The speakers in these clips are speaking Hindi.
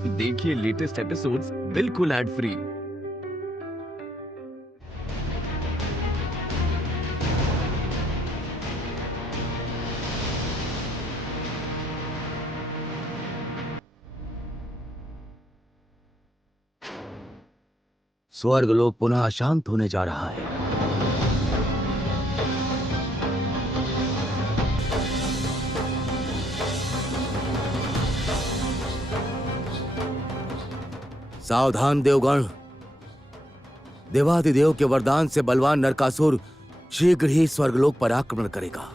देखिए लेटेस्ट एपिसोड्स बिल्कुल एड फ्री। स्वर्गलोक पुनः अशांत होने जा रहा है। सावधान देवगण, देवादिदेव के वरदान से बलवान नरकासुर शीघ्र ही स्वर्गलोक पर आक्रमण करेगा।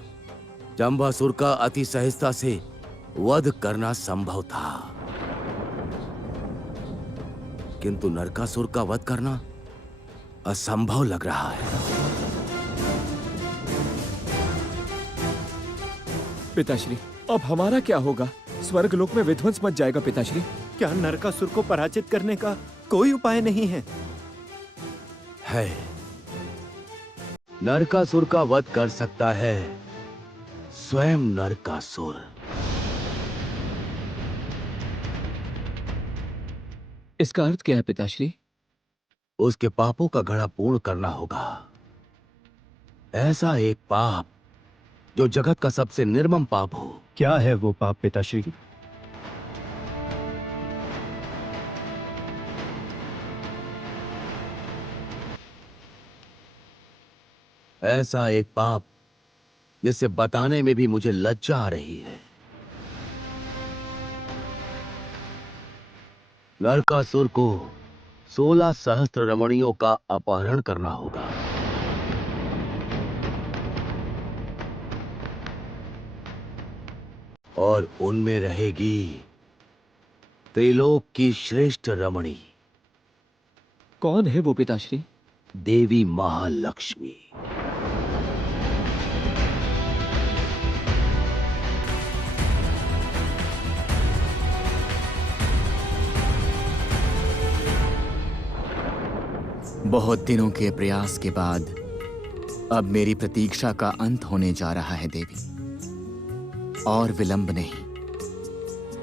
जंबासुर का अति सहजता से वध करना संभव था, किंतु नरकासुर का वध करना असंभव लग रहा है। पिताश्री, अब हमारा क्या होगा? स्वर्गलोक में विध्वंस मच जाएगा पिताश्री। क्या नरकासुर को पराजित करने का कोई उपाय नहीं है? नरकासुर का वध कर सकता है स्वयं नरकासुर। इसका अर्थ क्या है पिताश्री? उसके पापों का घड़ा पूर्ण करना होगा। ऐसा एक पाप जो जगत का सबसे निर्मम पाप हो। क्या है वो पाप पिताश्री? ऐसा एक पाप जिसे बताने में भी मुझे लज्जा आ रही है। नरकासुर को 16 सहस्त्र रमणियों का अपहरण करना होगा। और उनमें रहेगी त्रिलोक की श्रेष्ठ रमणी कौन है वो पिताश्री? देवी महालक्ष्मी। बहुत दिनों के प्रयास के बाद अब मेरी प्रतीक्षा का अंत होने जा रहा है देवी। और विलंब नहीं,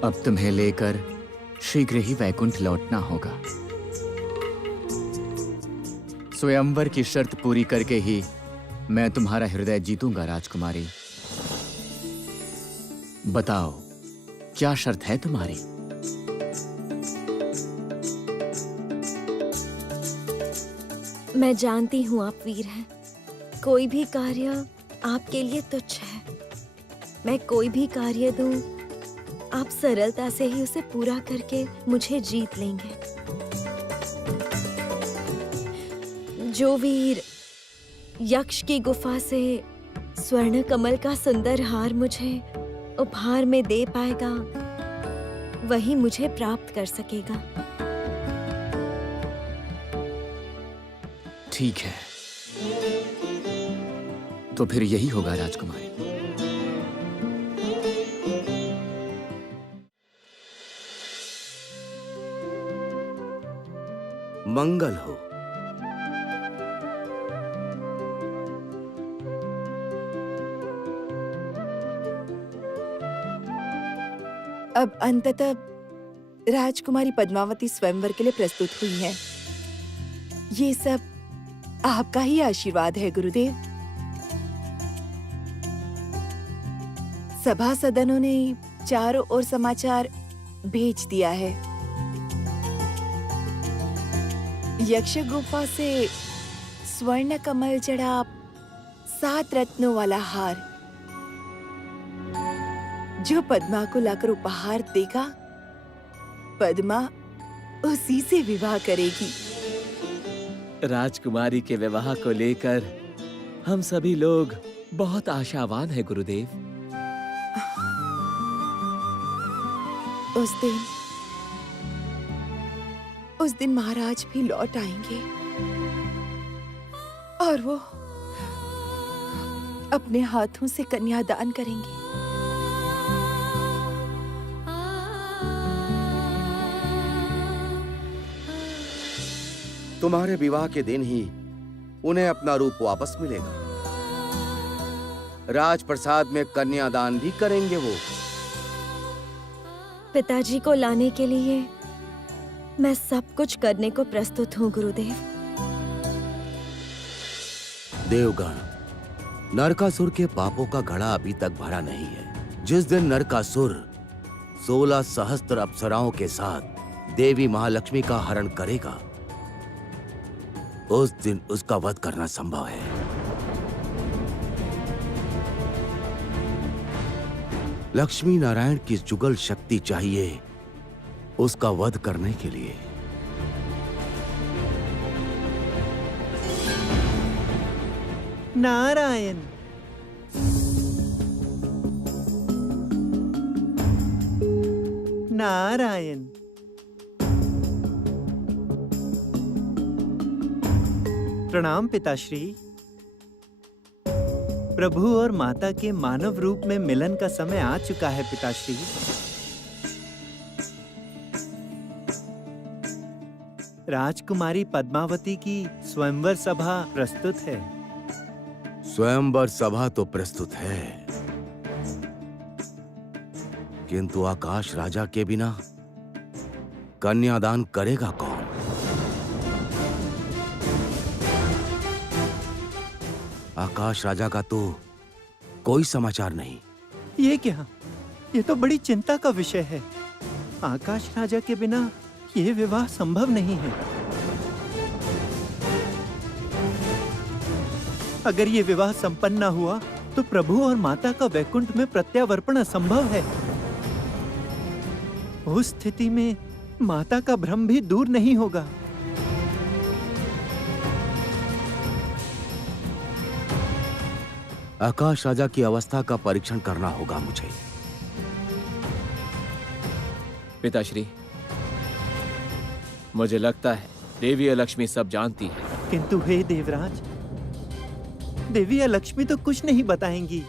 अब तुम्हें लेकर शीघ्र ही वैकुंठ लौटना होगा। स्वयंवर की शर्त पूरी करके ही मैं तुम्हारा हृदय जीतूंगा राजकुमारी। बताओ, क्या शर्त है तुम्हारी? मैं जानती हूँ आप वीर हैं। कोई भी कार्य आपके लिए तुच्छ है। मैं कोई भी कार्य दूं, आप सरलता से ही उसे पूरा करके मुझे जीत लेंगे। जो वीर यक्ष की गुफा से स्वर्ण कमल का सुंदर हार मुझे उपहार में दे पाएगा, वही मुझे प्राप्त कर सकेगा। ठीक है, तो फिर यही होगा राजकुमारी। मंगल हो। अब अंततः राजकुमारी पद्मावती स्वयंवर के लिए प्रस्तुत हुई है। ये सब आपका ही आशीर्वाद है गुरुदेव। सभासदनों ने चारों ओर समाचार भेज दिया है। यक्ष गुफा से स्वर्ण कमल जड़ा 7 रत्नों वाला हार जो पद्मा को लाकर उपहार देगा, पद्मा उसी से विवाह करेगी। राजकुमारी के विवाह को लेकर हम सभी लोग बहुत आशावान हैं गुरुदेव। उस दिन महाराज भी लौट आएंगे और वो अपने हाथों से कन्यादान करेंगे। तुम्हारे विवाह के दिन ही उन्हें अपना रूप वापस मिलेगा। राजप्रसाद में कन्यादान भी करेंगे वो। पिताजी को लाने के लिए मैं सब कुछ करने को प्रस्तुत हूँ गुरुदेव। देवगण, नरकासुर के पापों का घड़ा अभी तक भरा नहीं है। जिस दिन नरकासुर 16 सहस्त्र अप्सराओं के साथ देवी महालक्ष्मी का हरण करेगा, उस दिन उसका वध करना संभव है। लक्ष्मी नारायण की जुगल शक्ति चाहिए उसका वध करने के लिए। नारायण। नारायण। प्रणाम पिताश्री। प्रभु और माता के मानव रूप में मिलन का समय आ चुका है पिताश्री। राजकुमारी पद्मावती की स्वयंवर सभा प्रस्तुत है। स्वयंवर सभा तो प्रस्तुत है, किंतु आकाश राजा के बिना कन्यादान करेगा कौन? आकाश राजा का तो कोई समाचार नहीं। ये क्या? ये तो बड़ी चिंता का विषय है। आकाश राजा के बिना ये विवाह संभव नहीं है। अगर ये विवाह संपन्न न हुआ तो प्रभु और माता का वैकुंठ में प्रत्यावर्पण असंभव है। उस स्थिति में माता का भ्रम भी दूर नहीं होगा। आकाश राजा की अवस्था का परीक्षण करना होगा मुझे। पिताश्री, मुझे लगता है देवी लक्ष्मी सब जानती है। किंतु हे देवराज, देवी या लक्ष्मी तो कुछ नहीं बताएंगी।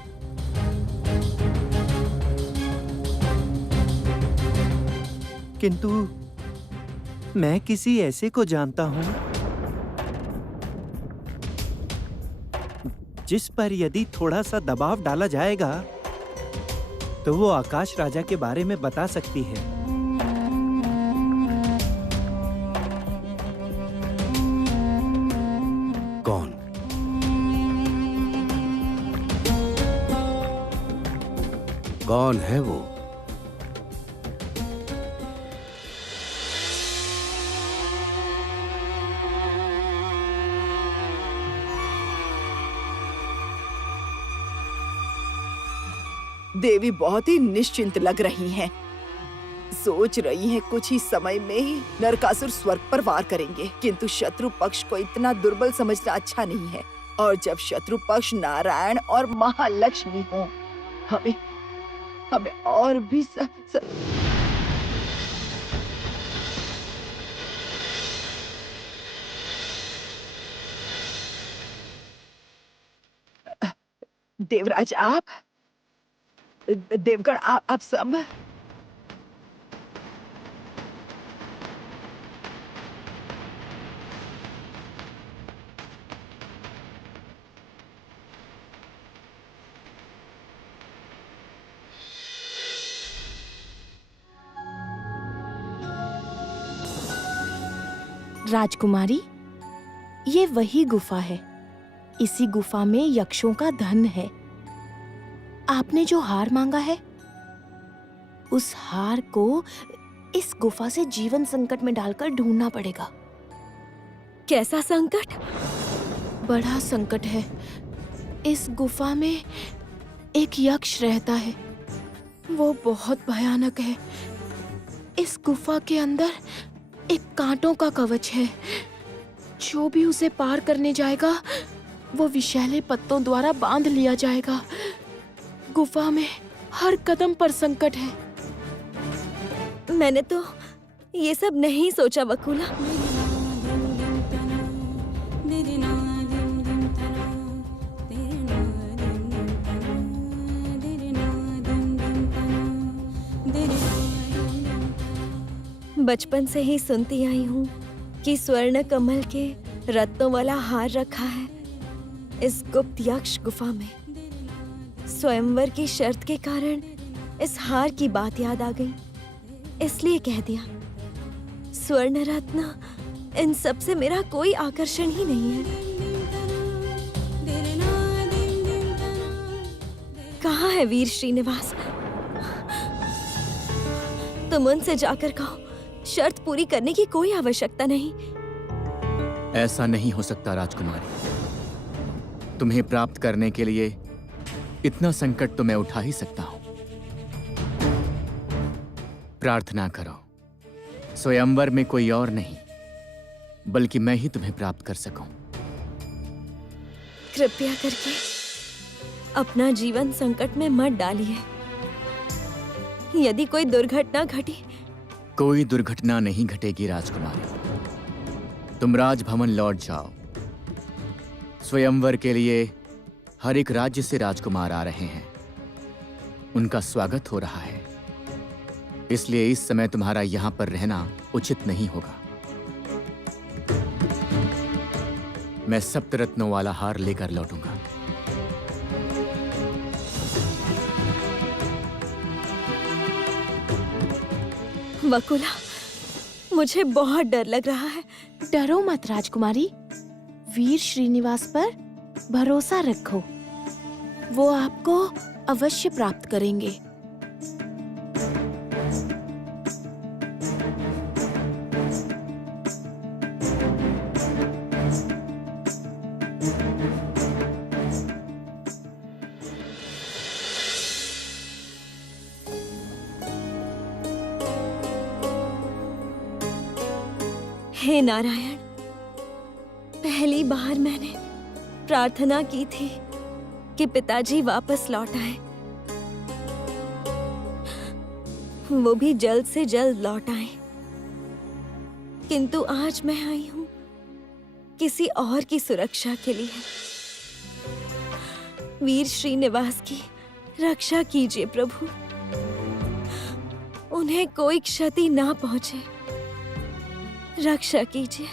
किंतु मैं किसी ऐसे को जानता हूं जिस पर यदि थोड़ा सा दबाव डाला जाएगा तो वो आकाश राजा के बारे में बता सकती है। कौन? कौन है वो? देवी बहुत ही निश्चिंत लग रही हैं। सोच रही हैं कुछ ही समय में ही नरकासुर स्वर्ग पर वार करेंगे, किंतु शत्रु पक्ष को इतना दुर्बल समझना अच्छा नहीं है। और जब शत्रु पक्ष नारायण और महालक्ष्मी हो, हमें हमें और भी देवराज, आप देवगण, आप सब राजकुमारी, ये वही गुफा है। इसी गुफा में यक्षों का धन है। आपने जो हार मांगा है, उस हार को इस गुफा से जीवन संकट में डालकर ढूंढना पड़ेगा। कैसा संकट? बड़ा संकट है। इस गुफा में एक यक्ष रहता है। वो बहुत भयानक है। इस गुफा के अंदर एक कांटों का कवच है। जो भी उसे पार करने जाएगा, वो विषैले पत्तों द्वारा बांध लिया जाएगा। गुफा में हर कदम पर संकट है। मैंने तो ये सब नहीं सोचा बकुला। बचपन से ही सुनती आई हूँ कि स्वर्ण कमल के रत्नों वाला हार रखा है इस गुप्त यक्ष गुफा में। स्वयंवर की शर्त के कारण इस हार की बात याद आ गई, इसलिए कह दिया। स्वर्ण रत्न, इन सब से मेरा कोई आकर्षण ही नहीं है। कहाँ है वीर श्रीनिवास? तुम उनसे जाकर कहो, शर्त पूरी करने की कोई आवश्यकता नहीं। ऐसा नहीं हो सकता राजकुमारी। तुम्हें प्राप्त करने के लिए इतना संकट तो मैं उठा ही सकता हूं। प्रार्थना करो, स्वयंवर में कोई और नहीं बल्कि मैं ही तुम्हें प्राप्त कर सकूं। कृपया करके अपना जीवन संकट में मत डालिए। यदि कोई दुर्घटना घटी, कोई दुर्घटना नहीं घटेगी राजकुमारी। तुम राजभवन लौट जाओ। स्वयंवर के लिए हर एक राज्य से राजकुमार आ रहे हैं। उनका स्वागत हो रहा है, इसलिए इस समय तुम्हारा यहां पर रहना उचित नहीं होगा। मैं सप्तरत्नों वाला हार लेकर लौटूंगा। वकुला, मुझे बहुत डर लग रहा है। डरो मत राजकुमारी, वीर श्रीनिवास पर भरोसा रखो। वो आपको अवश्य प्राप्त करेंगे। हे नारायण, पहली बार मैंने प्रार्थना की थी कि पिताजी वापस लौट आए, वो भी जल्द से जल्द लौट आए। किंतु आज मैं आई हूं किसी और की सुरक्षा के लिए। वीर श्रीनिवास की रक्षा कीजिए प्रभु, उन्हें कोई क्षति ना पहुंचे। रक्षा कीजिए।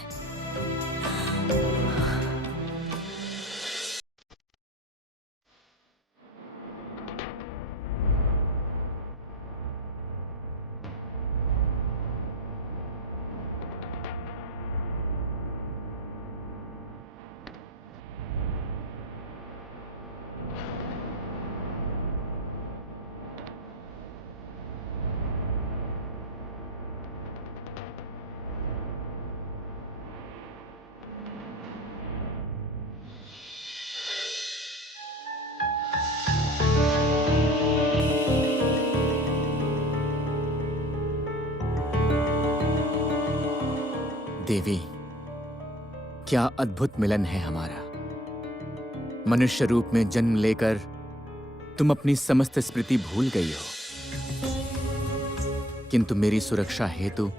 देवी, क्या अद्भुत मिलन है हमारा। मनुष्य रूप में जन्म लेकर तुम अपनी समस्त स्मृति भूल गई हो, किंतु मेरी सुरक्षा हेतु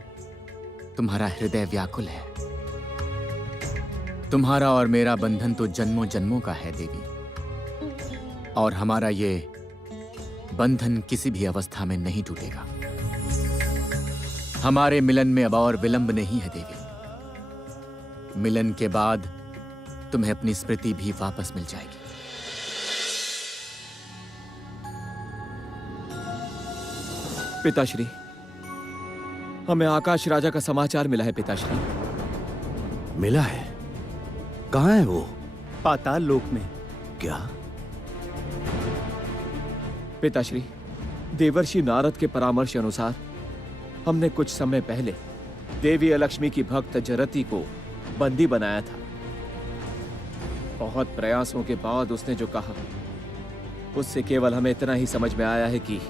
तुम्हारा हृदय व्याकुल है। तुम्हारा और मेरा बंधन तो जन्मों जन्मों का है देवी, और हमारा ये बंधन किसी भी अवस्था में नहीं टूटेगा। हमारे मिलन में अब और विलंब नहीं है देवी। मिलन के बाद तुम्हें अपनी स्मृति भी वापस मिल जाएगी। पिताश्री, हमें आकाश राजा का समाचार मिला है पिताश्री। मिला है? कहाँ है वो? पाताल लोक में। क्या? पिताश्री, देवर्षि नारद के परामर्श अनुसार हमने कुछ समय पहले देवी अलक्ष्मी की भक्त जरति को बंदी बनाया था। बहुत प्रयासों के बाद उसने जो कहा, उससे केवल हमें इतना ही समझ में आया है कि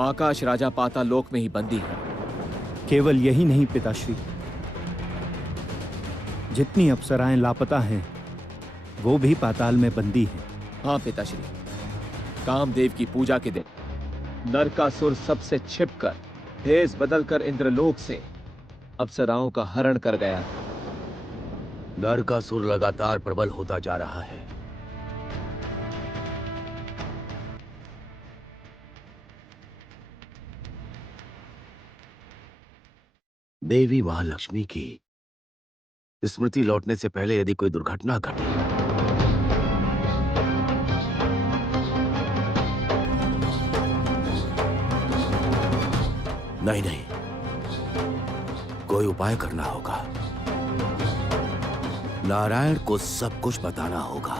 आकाश राजा पाताल लोक में ही बंदी है। केवल यही नहीं पिताश्री, जितनी अप्सराएं लापता हैं वो भी पाताल में बंदी हैं। हाँ पिताश्री, कामदेव की पूजा के दिन नरकासुर सबसे छिपकर भेष बदलकर इंद्रलोक से अप्सराओं का हरण कर गया। नरकासुर लगातार प्रबल होता जा रहा है। देवी महालक्ष्मी की स्मृति लौटने से पहले यदि कोई दुर्घटना घटी, नहीं नहीं, कोई उपाय करना होगा। नारायण को सब कुछ बताना होगा।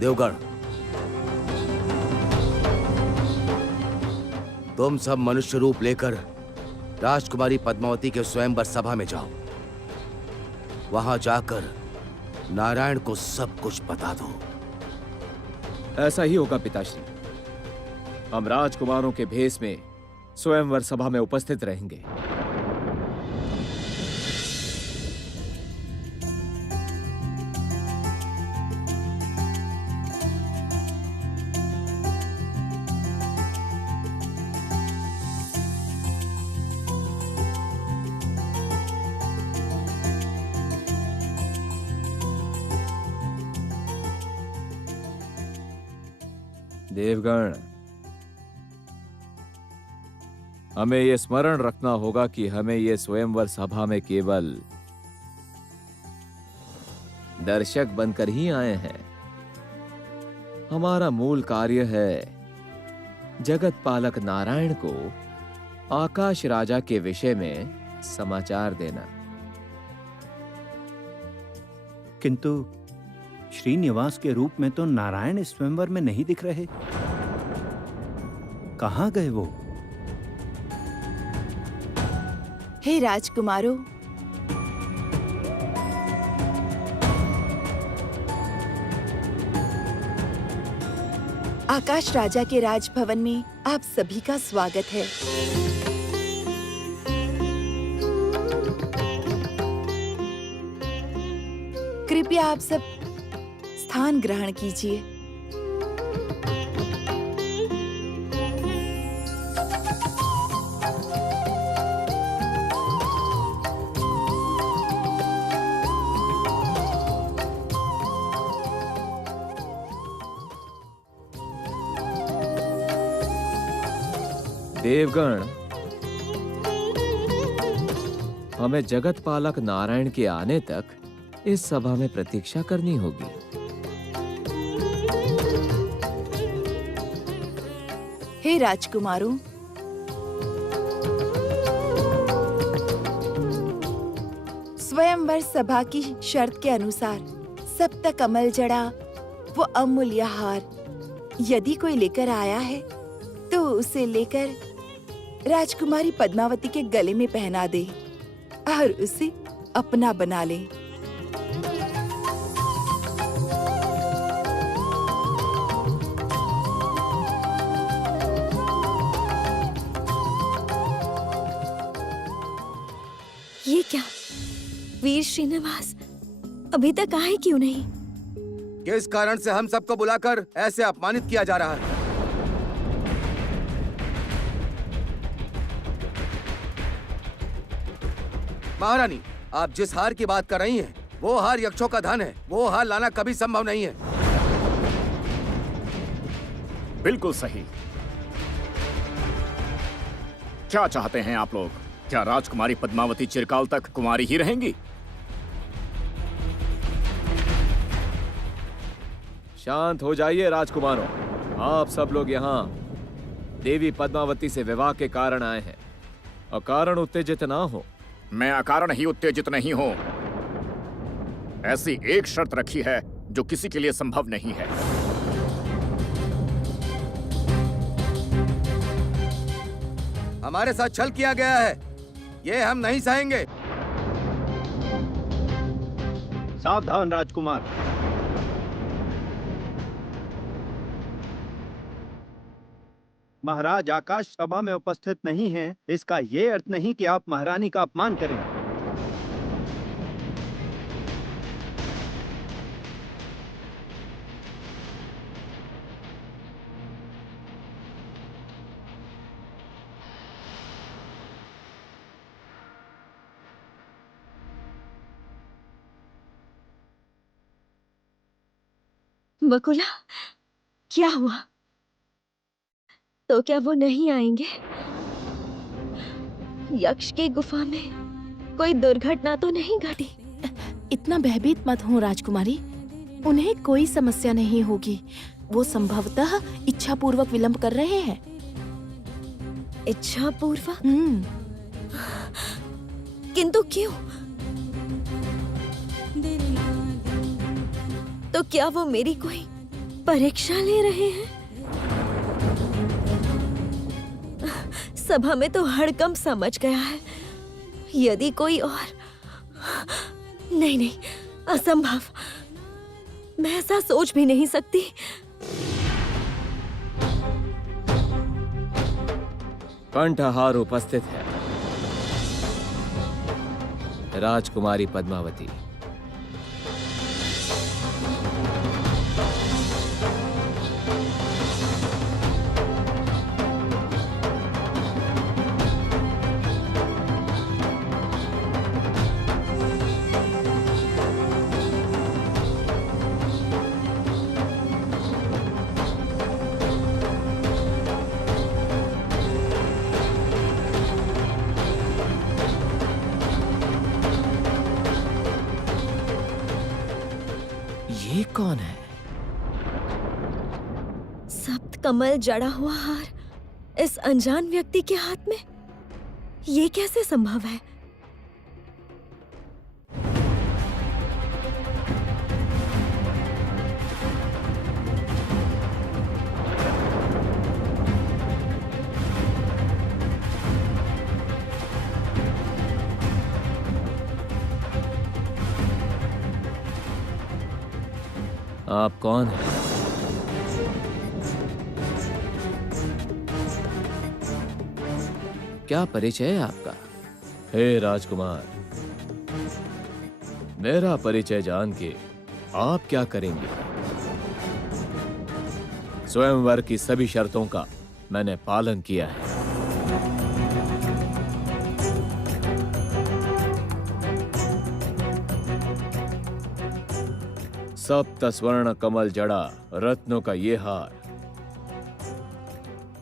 देवगण, तुम सब मनुष्य रूप लेकर राजकुमारी पद्मावती के स्वयंवर सभा में जाओ। वहां जाकर नारायण को सब कुछ बता दो। ऐसा ही होगा पिताश्री। हम राजकुमारों के भेष में स्वयंवर सभा में उपस्थित रहेंगे। देवगण, हमें यह स्मरण रखना होगा कि हमें ये स्वयंवर सभा में केवल दर्शक बनकर ही आए हैं। हमारा मूल कार्य है जगत पालक नारायण को आकाश राजा के विषय में समाचार देना। किंतु श्रीनिवास के रूप में तो नारायण इस स्वयंवर में नहीं दिख रहे। कहाँ गए वो? हे राजकुमारों, आकाश राजा के राजभवन में आप सभी का स्वागत है। कृपया आप सब स्थान ग्रहण कीजिए। देवगण, हमें जगत पालक नारायण के आने तक इस सभा में प्रतीक्षा करनी होगी। हे राजकुमारों, स्वयंवर सभा की शर्त के अनुसार सप्त कमल जड़ा वो अमूल्य हार यदि कोई लेकर आया है तो उसे लेकर राजकुमारी पद्मावती के गले में पहना दे और उसे अपना बना ले। ये क्या? वीर श्रीनिवास अभी तक आए क्यों नहीं? किस कारण से हम सबको बुलाकर ऐसे अपमानित किया जा रहा है? महारानी, आप जिस हार की बात कर रही हैं, वो हार यक्षों का धन है। वो हार लाना कभी संभव नहीं है। बिल्कुल सही। क्या चाहते हैं आप लोग? क्या राजकुमारी पद्मावती चिरकाल तक कुमारी ही रहेंगी? शांत हो जाइए राजकुमारों। आप सब लोग यहाँ देवी पद्मावती से विवाह के कारण आए हैं। अकारण उत्तेजित ना हो। मैं अकारण ही उत्तेजित नहीं हूं। ऐसी एक शर्त रखी है जो किसी के लिए संभव नहीं है। हमारे साथ छल किया गया है, ये हम नहीं सहेंगे। सावधान राजकुमार। महाराज आकाश सभा में उपस्थित नहीं हैं, इसका ये अर्थ नहीं कि आप महारानी का अपमान करें। बकुला, क्या हुआ? तो क्या वो नहीं आएंगे? यक्ष की गुफा में कोई दुर्घटना तो नहीं घटी? इतना भयभीत मत हो राजकुमारी। उन्हें कोई समस्या नहीं होगी। वो संभवतः इच्छापूर्वक विलंब कर रहे हैं। इच्छा पूर्वक? किंतु क्यों? तो क्या वो मेरी कोई परीक्षा ले रहे हैं? सभा में तो हड़कंप समझ गया है। यदि कोई और... नहीं नहीं, असंभव। मैं ऐसा सोच भी नहीं सकती। कंठहार उपस्थित है। राजकुमारी पद्मावती। ये कौन है? सप्त कमल जड़ा हुआ हार इस अनजान व्यक्ति के हाथ में, ये कैसे संभव है? आप कौन हैं? क्या परिचय है आपका? हे राजकुमार, मेरा परिचय जान के आप क्या करेंगे? स्वयंवर की सभी शर्तों का मैंने पालन किया है। सप्त स्वर्ण कमल जड़ा रत्नों का ये हार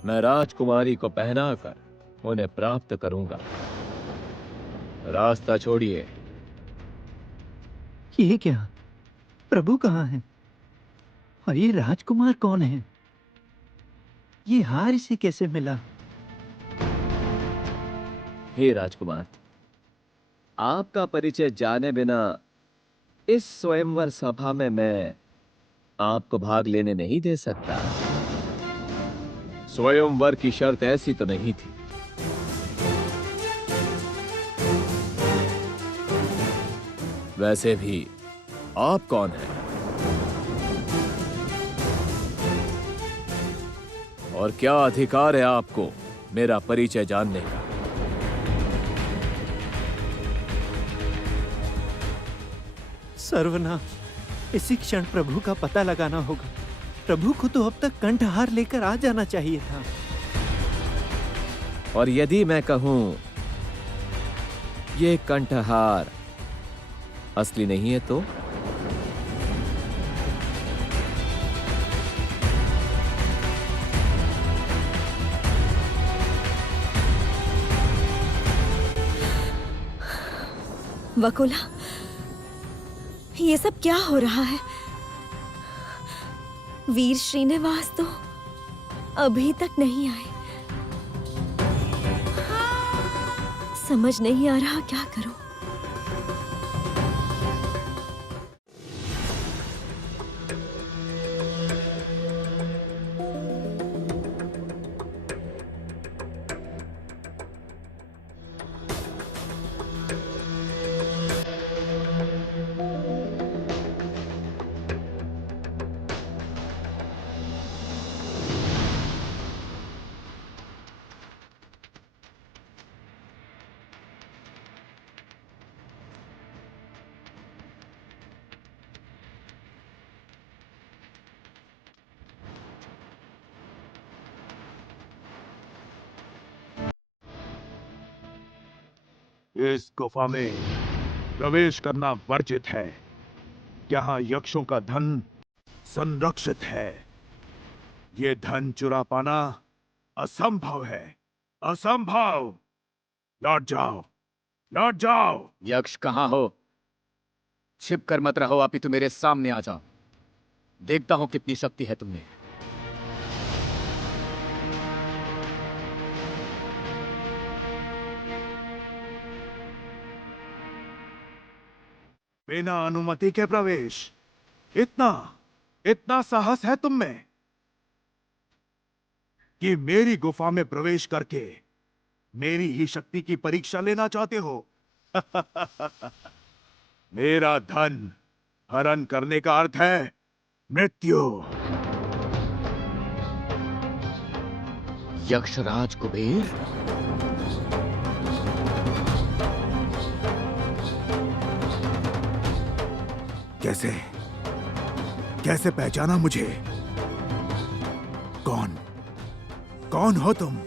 मैं राजकुमारी को पहनाकर उन्हें प्राप्त करूंगा। रास्ता छोड़िए। ये क्या? प्रभु कहाँ हैं? और ये राजकुमार कौन है? ये हार इसे कैसे मिला? हे राजकुमार, आपका परिचय जाने बिना इस स्वयंवर सभा में मैं आपको भाग लेने नहीं दे सकता। स्वयंवर की शर्त ऐसी तो नहीं थी। वैसे भी आप कौन हैं? और क्या अधिकार है आपको मेरा परिचय जानने का? सर्वनाश, इसी क्षण प्रभु का पता लगाना होगा। प्रभु को तो अब तक कंठहार लेकर आ जाना चाहिए था। और यदि मैं कहूं ये कंठहार असली नहीं है तो? वकुला, ये सब क्या हो रहा है? वीर श्रीनिवास तो अभी तक नहीं आए। समझ नहीं आ रहा क्या करूं। इस गुफा में प्रवेश करना वर्जित है। यहाँ यक्षों का धन संरक्षित है। ये धन चुरा पाना असंभव है। असंभव। लौट जाओ, लौट जाओ। यक्ष कहाँ हो? छिप कर मत रहो, अपितु मेरे सामने आ जाओ। देखता हूं कितनी शक्ति है तुमने। बिना अनुमति के प्रवेश। इतना इतना साहस है तुम में कि मेरी गुफा में प्रवेश करके मेरी ही शक्ति की परीक्षा लेना चाहते हो? मेरा धन हरण करने का अर्थ है मृत्यु। यक्षराज कुबेर, कैसे कैसे पहचाना मुझे? कौन कौन हो तुम?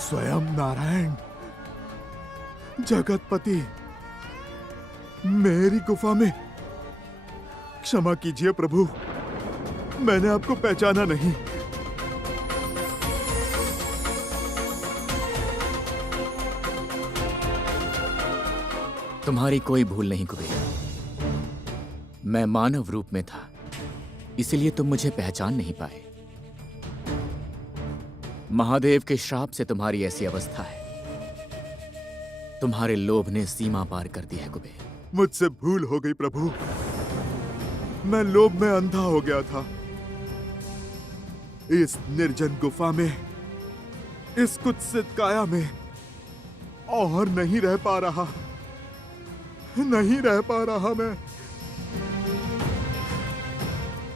स्वयं नारायण, जगतपति, मेरी गुफा में। क्षमा कीजिए प्रभु, मैंने आपको पहचाना नहीं। तुम्हारी कोई भूल नहीं कुबेर। मैं मानव रूप में था, इसलिए तुम मुझे पहचान नहीं पाए। महादेव के श्राप से तुम्हारी ऐसी अवस्था है। तुम्हारे लोभ ने सीमा पार कर दी है कुबेर। मुझसे भूल हो गई प्रभु, मैं लोभ में अंधा हो गया था। इस निर्जन गुफा में, इस कुत्सित काया में और नहीं रह पा रहा, नहीं रह पा रहा मैं।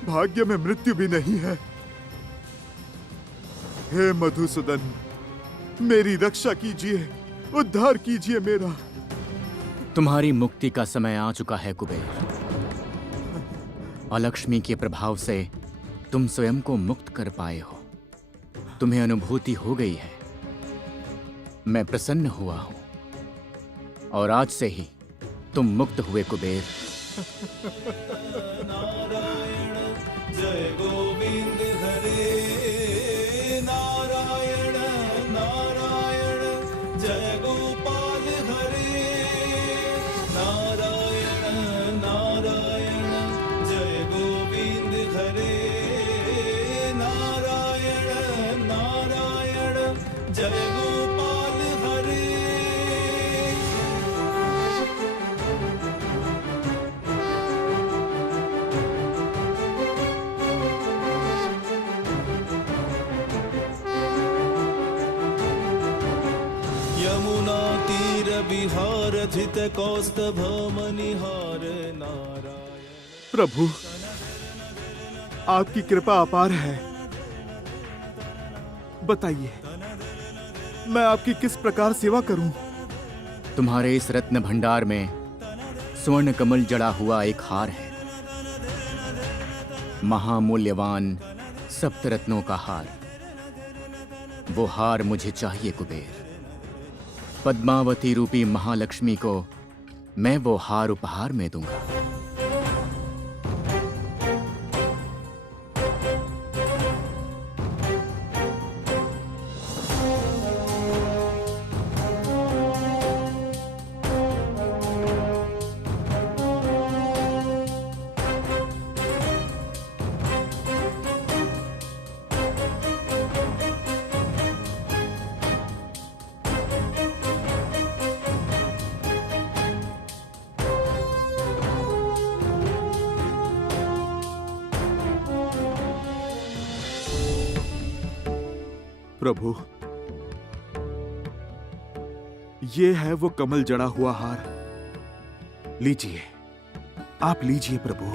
भाग्य में मृत्यु भी नहीं है। हे मधुसूदन, मेरी रक्षा कीजिए, उद्धार कीजिए मेरा। तुम्हारी मुक्ति का समय आ चुका है कुबेर। अलक्ष्मी के प्रभाव से तुम स्वयं को मुक्त कर पाए हो। तुम्हें अनुभूति हो गई है। मैं प्रसन्न हुआ हूं और आज से ही तुम मुक्त हुए कुबेर। नारायण जय गोविंद हरे, नारायण नारायण जय गोपाल हरे, नारायण नारायण जय गोविंद हरे, नारायण नारायण जय गोपाल हरे। यमुना तीर विहार धित कौस्तभ मनिहार, नारायण। प्रभु, आपकी कृपा अपार है। बताइए, मैं आपकी किस प्रकार सेवा करूं? तुम्हारे इस रत्न भंडार में स्वर्ण कमल जड़ा हुआ एक हार है। महामूल्यवान सप्तरत्नों का हार। वो हार मुझे चाहिए कुबेर। पद्मावती रूपी महालक्ष्मी को मैं वो हार उपहार में दूंगा। प्रभु, ये है वो कमल जड़ा हुआ हार। लीजिए, आप लीजिए प्रभु।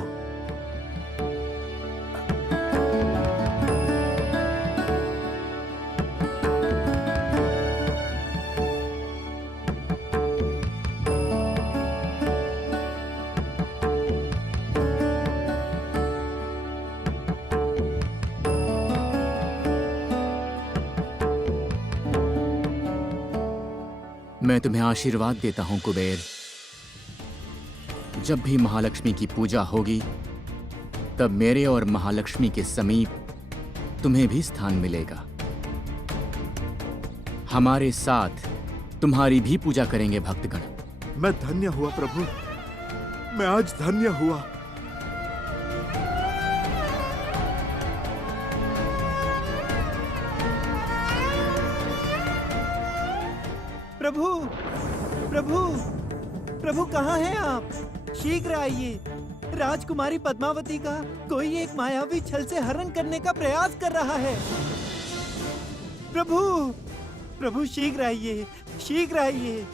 मैं तुम्हें आशीर्वाद देता हूं कुबेर। जब भी महालक्ष्मी की पूजा होगी तब मेरे और महालक्ष्मी के समीप तुम्हें भी स्थान मिलेगा। हमारे साथ तुम्हारी भी पूजा करेंगे भक्तगण। मैं धन्य हुआ प्रभु, मैं आज धन्य हुआ। प्रभु, प्रभु, प्रभु कहाँ हैं आप? शीघ्र आइए। राजकुमारी पद्मावती का कोई एक मायावी छल से हरण करने का प्रयास कर रहा है। प्रभु, प्रभु शीघ्र आइए, शीघ्र आइए।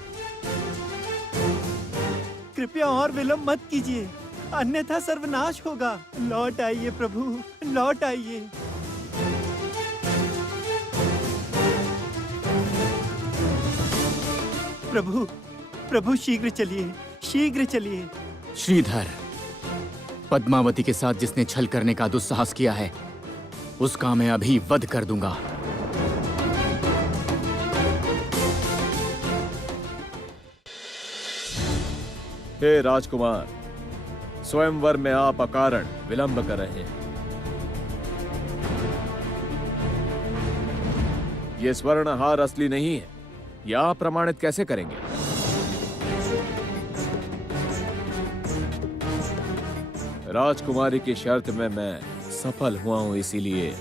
कृपया और विलंब मत कीजिए, अन्यथा सर्वनाश होगा। लौट आइए प्रभु, लौट आइए। प्रभु, प्रभु शीघ्र चलिए, शीघ्र चलिए। श्रीधर, पद्मावती के साथ जिसने छल करने का दुस्साहस किया है, उसका मैं अभी वध कर दूंगा। हे राजकुमार, स्वयंवर में आप अकारण विलंब कर रहे हैं। ये स्वर्ण हार असली नहीं है, यह आप प्रमाणित कैसे करेंगे? राजकुमारी की शर्त में मैं सफल हुआ हूं, इसीलिए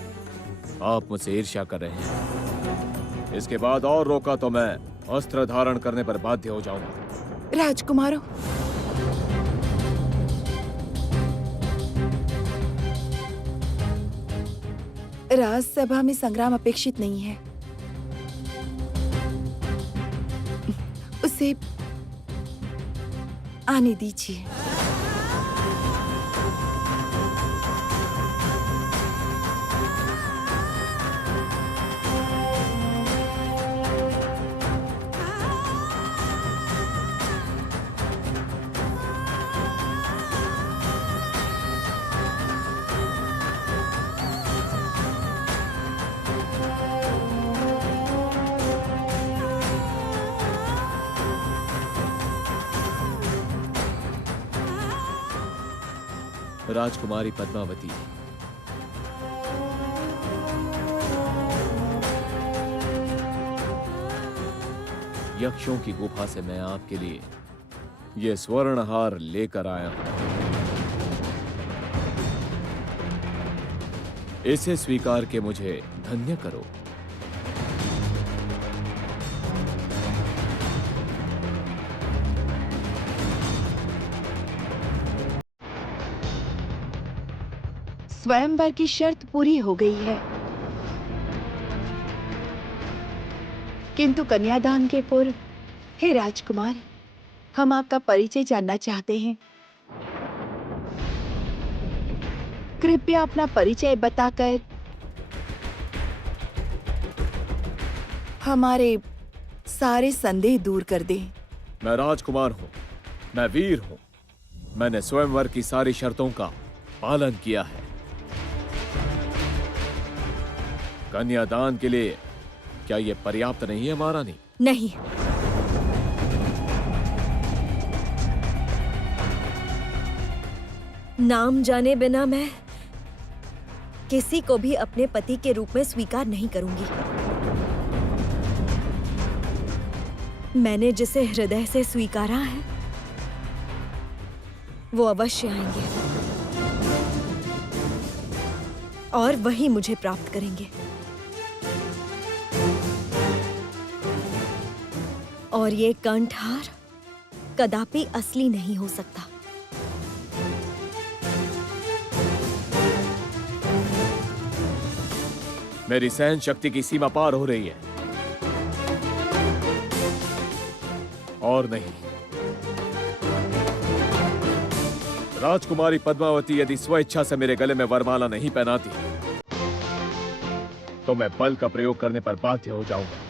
आप मुझसे ईर्ष्या कर रहे हैं। इसके बाद और रोका तो मैं अस्त्र धारण करने पर बाध्य हो जाऊंगा। राजकुमारों, राजसभा में संग्राम अपेक्षित नहीं है। उसे आने दीजिए। राजकुमारी पद्मावती, यक्षों की गुफा से मैं आपके लिए ये स्वर्णहार लेकर आया हूं। इसे स्वीकार के मुझे धन्य करो। स्वयंवर की शर्त पूरी हो गई है, किंतु कन्यादान के पूर्व हे राजकुमार, हम आपका परिचय जानना चाहते हैं। कृपया अपना परिचय बताकर हमारे सारे संदेह दूर कर दें। मैं राजकुमार हूं, मैं वीर हूं। मैंने स्वयंवर की सारी शर्तों का पालन किया है। कन्यादान के लिए क्या यह पर्याप्त नहीं है, महारानी? नहीं, नाम जाने बिना मैं किसी को भी अपने पति के रूप में स्वीकार नहीं करूंगी। मैंने जिसे हृदय से स्वीकारा है, वो अवश्य आएंगे और वही मुझे प्राप्त करेंगे। और ये कंठहार कदापि असली नहीं हो सकता। मेरी सहन शक्ति की सीमा पार हो रही है। और नहीं, राजकुमारी पद्मावती यदि स्वेच्छा से मेरे गले में वरमाला नहीं पहनाती, तो मैं बल का प्रयोग करने पर बाध्य हो जाऊंगा।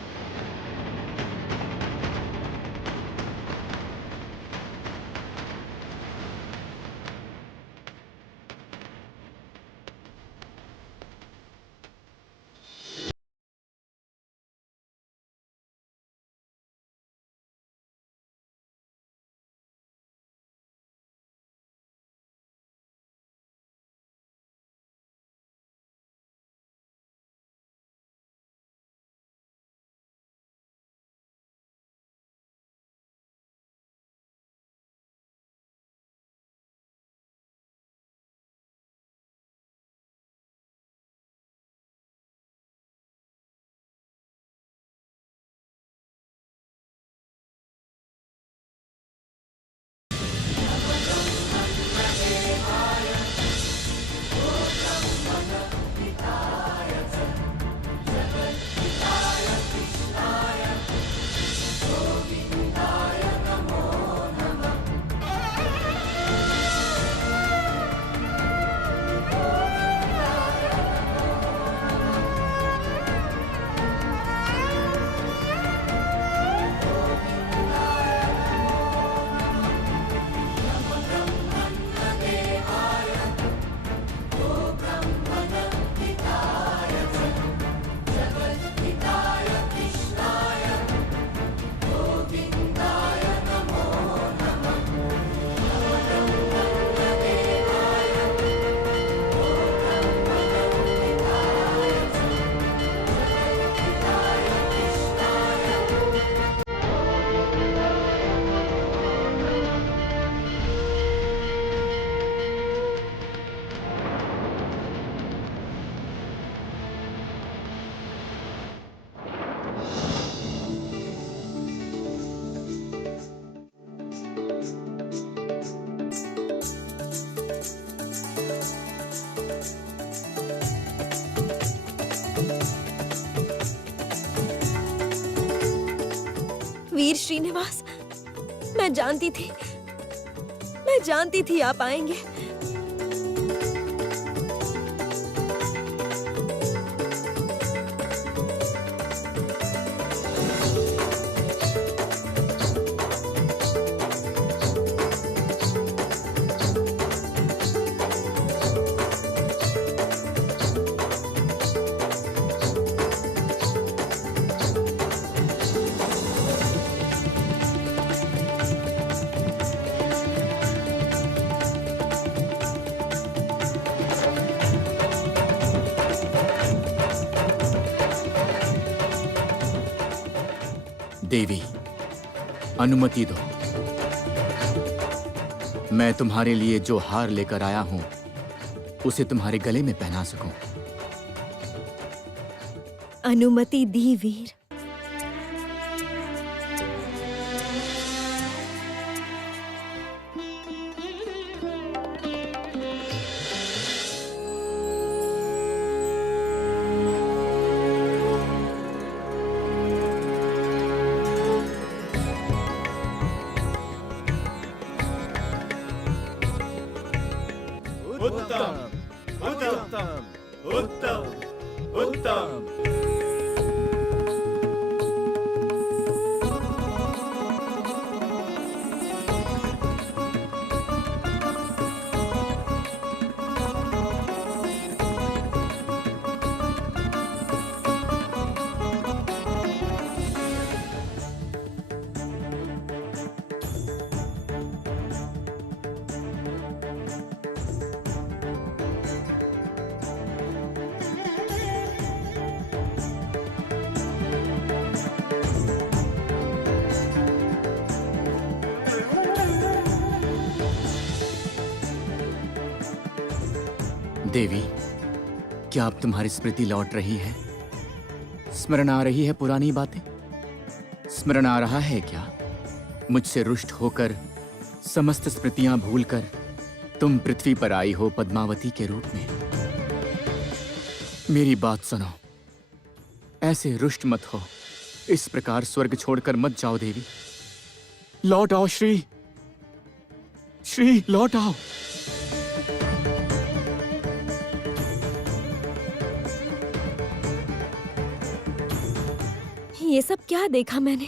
श्रीनिवास, मैं जानती थी आप आएंगे। देवी, अनुमति दो। मैं तुम्हारे लिए जो हार लेकर आया हूं उसे तुम्हारे गले में पहना सकूं। अनुमति दी वीर। उत्तम उत्तम उत्तम उत्तम। देवी, क्या अब तुम्हारी स्मृति लौट रही है? स्मरण आ रही है पुरानी बातें? स्मरण आ रहा है क्या मुझसे रुष्ट होकर, समस्त स्मृतियां भूलकर तुम पृथ्वी पर आई हो पद्मावती के रूप में? मेरी बात सुनो, ऐसे रुष्ट मत हो। इस प्रकार स्वर्ग छोड़कर मत जाओ देवी। लौट आओ श्री, श्री लौट आओ। ये सब क्या देखा मैंने?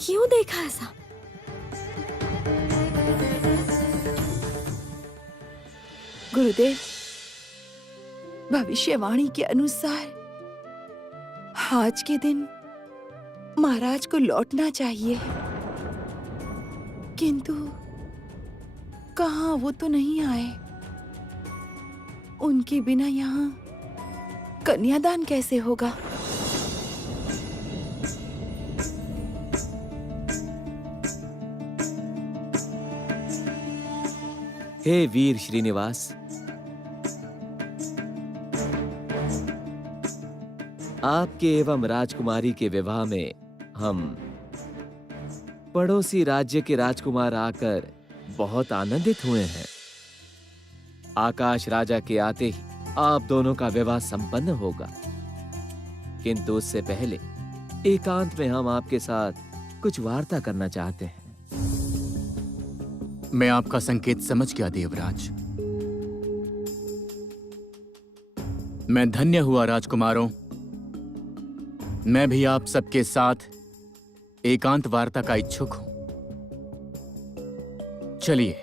क्यों देखा ऐसा? गुरुदेव, भविष्यवाणी के अनुसार आज के दिन महाराज को लौटना चाहिए, किंतु कहाँ वो तो नहीं आए। उनके बिना यहाँ कन्यादान कैसे होगा? हे वीर श्रीनिवास, आपके एवं राजकुमारी के विवाह में हम पड़ोसी राज्य के राजकुमार आकर बहुत आनंदित हुए हैं। आकाश राजा के आते ही आप दोनों का विवाह संपन्न होगा, किंतु उससे पहले एकांत में हम आपके साथ कुछ वार्ता करना चाहते हैं। मैं आपका संकेत समझ गया देवराज। मैं धन्य हुआ राजकुमारों। मैं भी आप सबके साथ एकांत वार्ता का इच्छुक हूं। चलिए